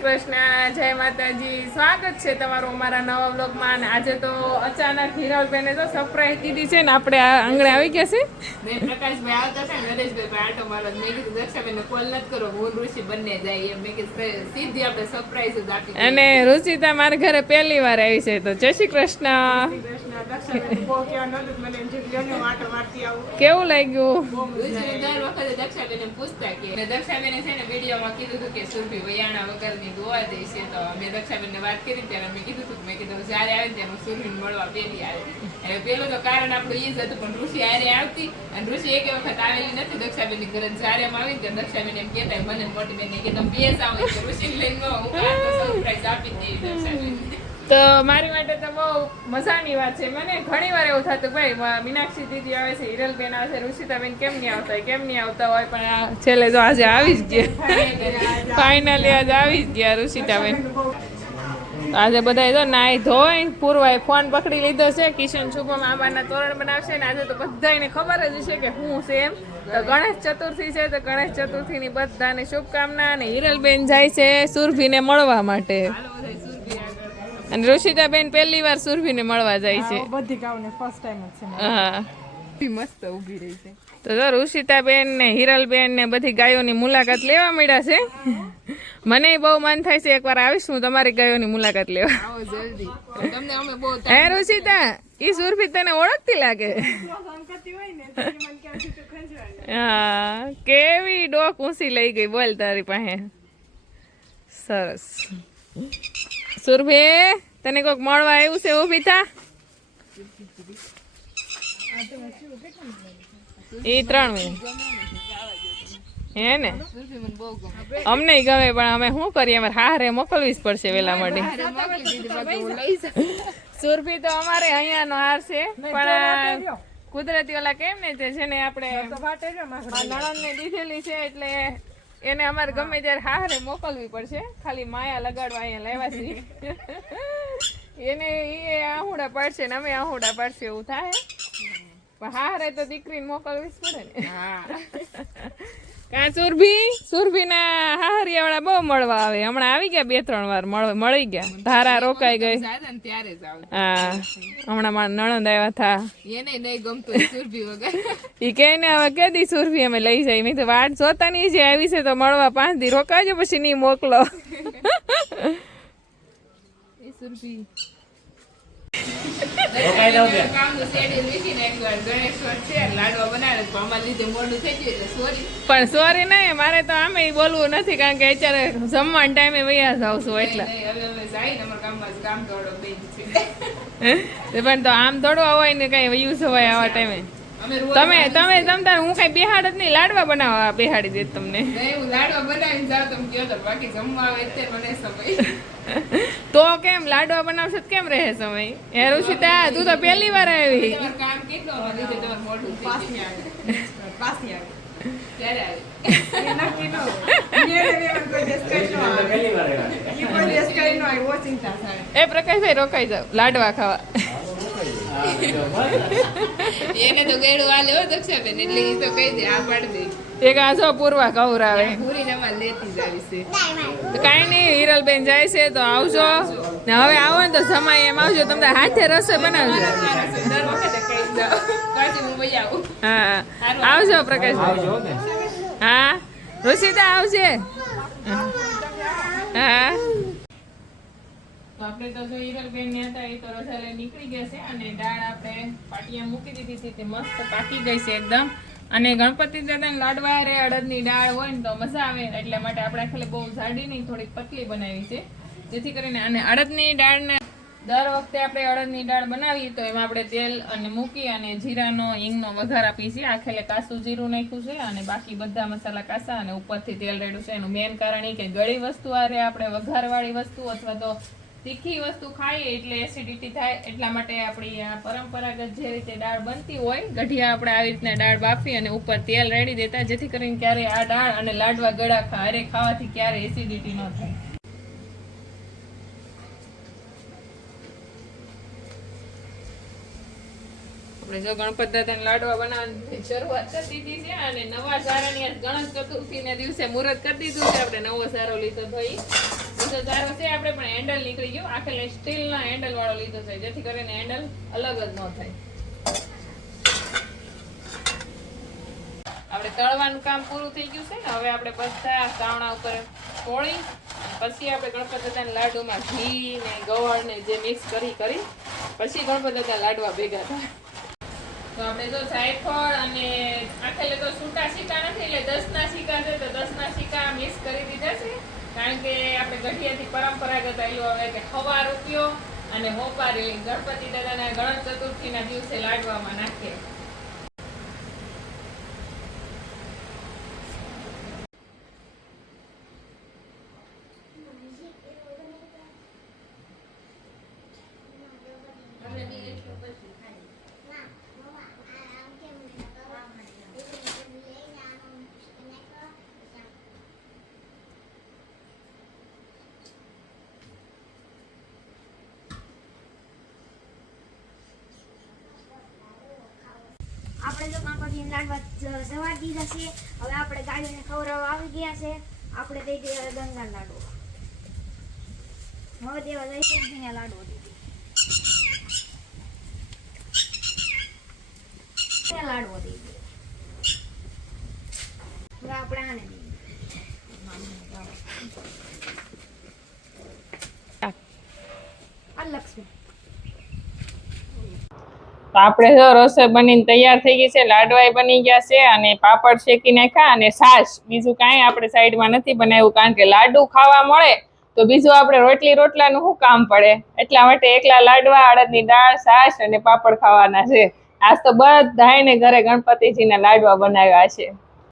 શ્રી કૃષ્ણ, જય માતાજી. સ્વાગત છે તમારું અમારા નવા વ્લોગમાં. અને આજે તો અચાનક હિરલબેને તો સરપ્રાઈઝ દીધી છે ને આપણે આ આંગણે આવી ગયા છે. મેં પ્રકાશભાઈ આવતા છે ને નરેશભાઈ આટો મારો. મેં કીધું દક્ષાબેનને કોલ નથી કરો, હું ઋષિ બંને જાય એમ. મેં કીધું સીધી આપણે સરપ્રાઈઝ જ આપી. અને રુચિતા મારા ઘરે પહેલી વાર આવી છે, તો જય શ્રી કૃષ્ણ. કેવું લાગ્યું? દર વખતે દક્ષાબેન પૂછતા કે દક્ષાબેને છે ને વિડીયોમાં કીધું હતું કે સુરભી વૈયાણા વગરની ગોવા દે છે. તો મેં દક્ષાબેનને વાત કરી ત્યારે મેં કીધું હતું, મેં કીધું જ્યારે આવે ત્યારે હું સુરભીને મળવા પહેલી આવે. એટલે પેલું તો કારણ આપણું એ જ હતું, પણ ઋષિ હારે આવતી અને ઋષિ એક વખત આવેલી નથી દક્ષાબેનની ઘરે. જ્યારે એમ આવી ત્યારે દક્ષાબેન એમ કહેતા મને મોટી બેન કે તમે બે જ આવો, ઋષિને લઈને હું સરપ્રાઈઝ આપી દઈ દક્ષાબેન. તો મારી માટે તો બહુ મજાની વાત છે. મને ઘણી વાર એવું થતું ભાઈ મીનાક્ષી દીદી આવે છે, હિરલબેન આવે છે, ઋષિતાબેન કેમ નહીં આવતા હોય, કેમ નહીં આવતા હોય, પણ આ છેલ્લે તો આજે આવી જ ગયા. ફાઇનલી આજે આવી જ ગયા ઋષિતાબેન. આજે બધા તો નાઈ ધોઈ પૂરવાય ફોન પકડી લીધો છે. કિશન શુભમ આંબાના તોરણ બનાવશે ને આજે તો બધાને ખબર જ છે કે શું છે એમ. તો ગણેશ ચતુર્થી છે, તો ગણેશ ચતુર્થીની બધાને શુભકામના. અને હિરલબેન જાય છે સુરભીને મળવા માટે. અને ઋષિતાબેન પહેલી વાર સુરભીને મળવા જાય છે. બધી ગાવને ફર્સ્ટ ટાઈમ જ છે. હા, મસ્ત ઊભી રહી છે. તો ઋષિતાબેન ને હિરલબેન ને બધી ગાયોની મુલાકાત લેવા મળ્યા છે. મને બહુ મન થાય છે એકવાર આવીશ હું તમારી ગાયોની મુલાકાત લેવા. આવો જલ્દી. તમને અમે બહુ હે ઋષિતા, ઈ સુરભી તને ઓળખતી લાગે. હા, કેવી ડોક ઊંચી લઈ ગઈ બોલ તારી પાસે. સરસ. સુરભી, તને કોઈક મળવા આવ્યું છે? ઊભી થા. એ 3 મિનિટ હે ને? અમને ગમે, પણ અમે શું કરીએ, અમારે હારે મોકલવી જ પડશે વેલા માટે. સુરભી તો અમારે અહીંયાનો હાર છે, પણ કુદરતી ઓલા કેમ ને છે ને આપણે નણંદને દીધેલી છે, એટલે એને અમારે ગમે ત્યારે હારે મોકલવી પડશે. ખાલી માયા લગાડવા અહીંયા લેવા છીએ. એને એ આહુડા પાડશે ને અમે આહુડા પાડશે, એવું થાય. પણ હારે તો દીકરીને મોકલવી જ પડે ને. કા સુરભી ના હાહરિયા વાળા બહુ મળવા આવે. હમણાં આવી ગયા 2-3 વાર મળી ગયા. ધારા રોકાઈ ગઈ. હા, હમણાં મારા નણંદ આવ્યા હતા. એને નહીં ગમતું સુરભી વગર. ઈ કે ને હવે કેદી સુરભી અમે લઈ જાય. મેં તો વાટ જોતા નહીં, જે આવી છે તો મળવા 5 દી રોકાજો, પછી નહીં મોકલો. સુરભી પણ સોરી નહીં, મારે તો આમે બોલવું નથી, કારણ કે અત્યારે જમવાના ટાઈમે વૈયા જાવ છું એટલે. પણ તો આમ દોડવા હોય ને કઈ વયું સવાય આવા ટાઈમે. તમે જમતા હું કઈ બેહાડ જ નહીં, લાડવા બનાવવા બેહાડી દે તમને. લાડવા બનાવીને જાવ તમે કયો તો, બાકી જમવા આવે તે મને સમય. તો કેમ લાડવા બનાવશે કેમ રહે સમય? હે ઋષિતા, તું તો પહેલી વાર આવી. કામ કેટલો લીધે તમારે મોડું પાછી આવે. ત્યારે આવે. નક્કી ન હોય. એ પ્રકાશભાઈ રોકાઈ જાવ લાડવા ખાવા. એને તો ગેડું આલે હો દક્ષાબેન, એટલે એ તો કહી દે, આ પાડી દે. એક આજો પૂરવા કવરાવે. પૂરી જમા લેતી જ આવી છે. તો કાંઈ નહીં, હિરલબેન જાય છે તો આવજો ને. હવે આવો ને તો સમય એમ આવજો, તમને હાથે રસોઈ બનાવજો. દર વખતે કહી જાઓ, પાછી હું વહી આવું. હા, આવજો પ્રકાશભાઈ. હા, ઋષિતા આવશે. હા, તો આપણે તો જો હિરલબેન ને હતા એ તો રજા નીકળી ગયા છે. અને દાળ આપણે પાટિયા મૂકી દીધી હતી, તે મસ્ત પાકી ગઈ છે એકદમ. અને ગણપતિ દાદાને લાડવા રે અડદની દાળ હોય ને તો મજા આવે, એટલા માટે આપણે ખાલી બહુ જાડી નહીં, થોડીક પતલી બનાવી છે, જેથી કરીને. અને અડદની દાળને દર વખતે આપણે અડદની દાળ બનાવીએ તો એમાં આપણે તેલ અને મૂકી અને જીરાનો હિંગનો વઘાર આપીએ છીએ. આખેલે કાસું જીરું નાખ્યું છે અને બાકી બધા મસાલા કાસા અને ઉપરથી તેલ રેડ્યું છે. એનું મેન કારણ એ કે ગળી વસ્તુ આરે આપણે વઘારવાળી વસ્તુ અથવા તો તીખી વસ્તુ ખાઈએ એટલે એસિડિટી થાય, એટલા માટે આપણી આ પરંપરાગત જે રીતે દાળ બનતી હોય ગઢિયા, આપણે આવી રીતના દાળ બાફી અને ઉપર તેલ રેડી દેતા, જેથી કરીને ક્યારે આ દાળ અને લાડવા ગળા હારે ખાવાથી ક્યારે એસિડિટી ન થાય. આપણે જો ગણપત દાદાને લાડવા બનાવવાની શરૂઆત કરી દીધી છે. અને નવા સારાની ગણેશ ચતુર્થી ના દિવસે મુહૂર્ત કરી દીધું છે. આપણે નવો સારો લીધો તો બીજો જારો છે આપણે પણ હેન્ડલ નીકળી ગયું આખે સ્ટીલના હેન્ડલ વાળો લીધો છે જેથી કરીને હેન્ડલ અલગ જ ન થાય. આપણે તળવાનું કામ પૂરું થઈ ગયું છે ને હવે આપણે બધા સાવણા ઉપર ફોળી પછી આપણે ગણપતિ દાદાના લાડુમાં ઘી ને ગોળ ને જે મિક્સ કરી પછી ગણપતિ દાદા લાડવા ભેગા થાય. તો આપણે જો જાયફળ અને આખેલે તો છૂટા સિક્કા નથી એટલે 10 ના સિક્કા છે તો 10 ના સિક્કા મિક્સ કરી દીધા છે કારણ કે આપણે ગઢિયાથી પરંપરાગત આવ્યું હવે કે હવા રૂપિયો અને હોપારી ગણપતિ દાદાના ગણેશ ચતુર્થીના દિવસે લાડવામાં નાખીએ. આપણે જો ગણપતિ લાડવા સવાર દીધા છે હવે આપણે ગાયોને ખવડાવવા આવી ગયા છે આપણે દઈ દઈએ ગંગા લાડુ હવે દેવા જઈશું લાડુ લાડવો દઈ દઈએ હવે આપણે આને દઈએ આ લક્ષ્મી. તો આપણે જો રસોઈ બનીને તૈયાર થઈ ગઈ છે લાડવાય બની ગયા છે અને પાપડ શેકી નાખ્યા અને છાશ બીજું કાંઈ આપણે સાઈડમાં નથી બનાવ્યું કારણ કે લાડુ ખાવા મળે તો બીજું આપણે રોટલાનું શું કામ પડે એટલા માટે એકલા લાડવા અડદની દાળ છાશ અને પાપડ ખાવાના છે. આજ તો બધાયને ઘરે ગણપતિજીના લાડવા બનાવ્યા છે.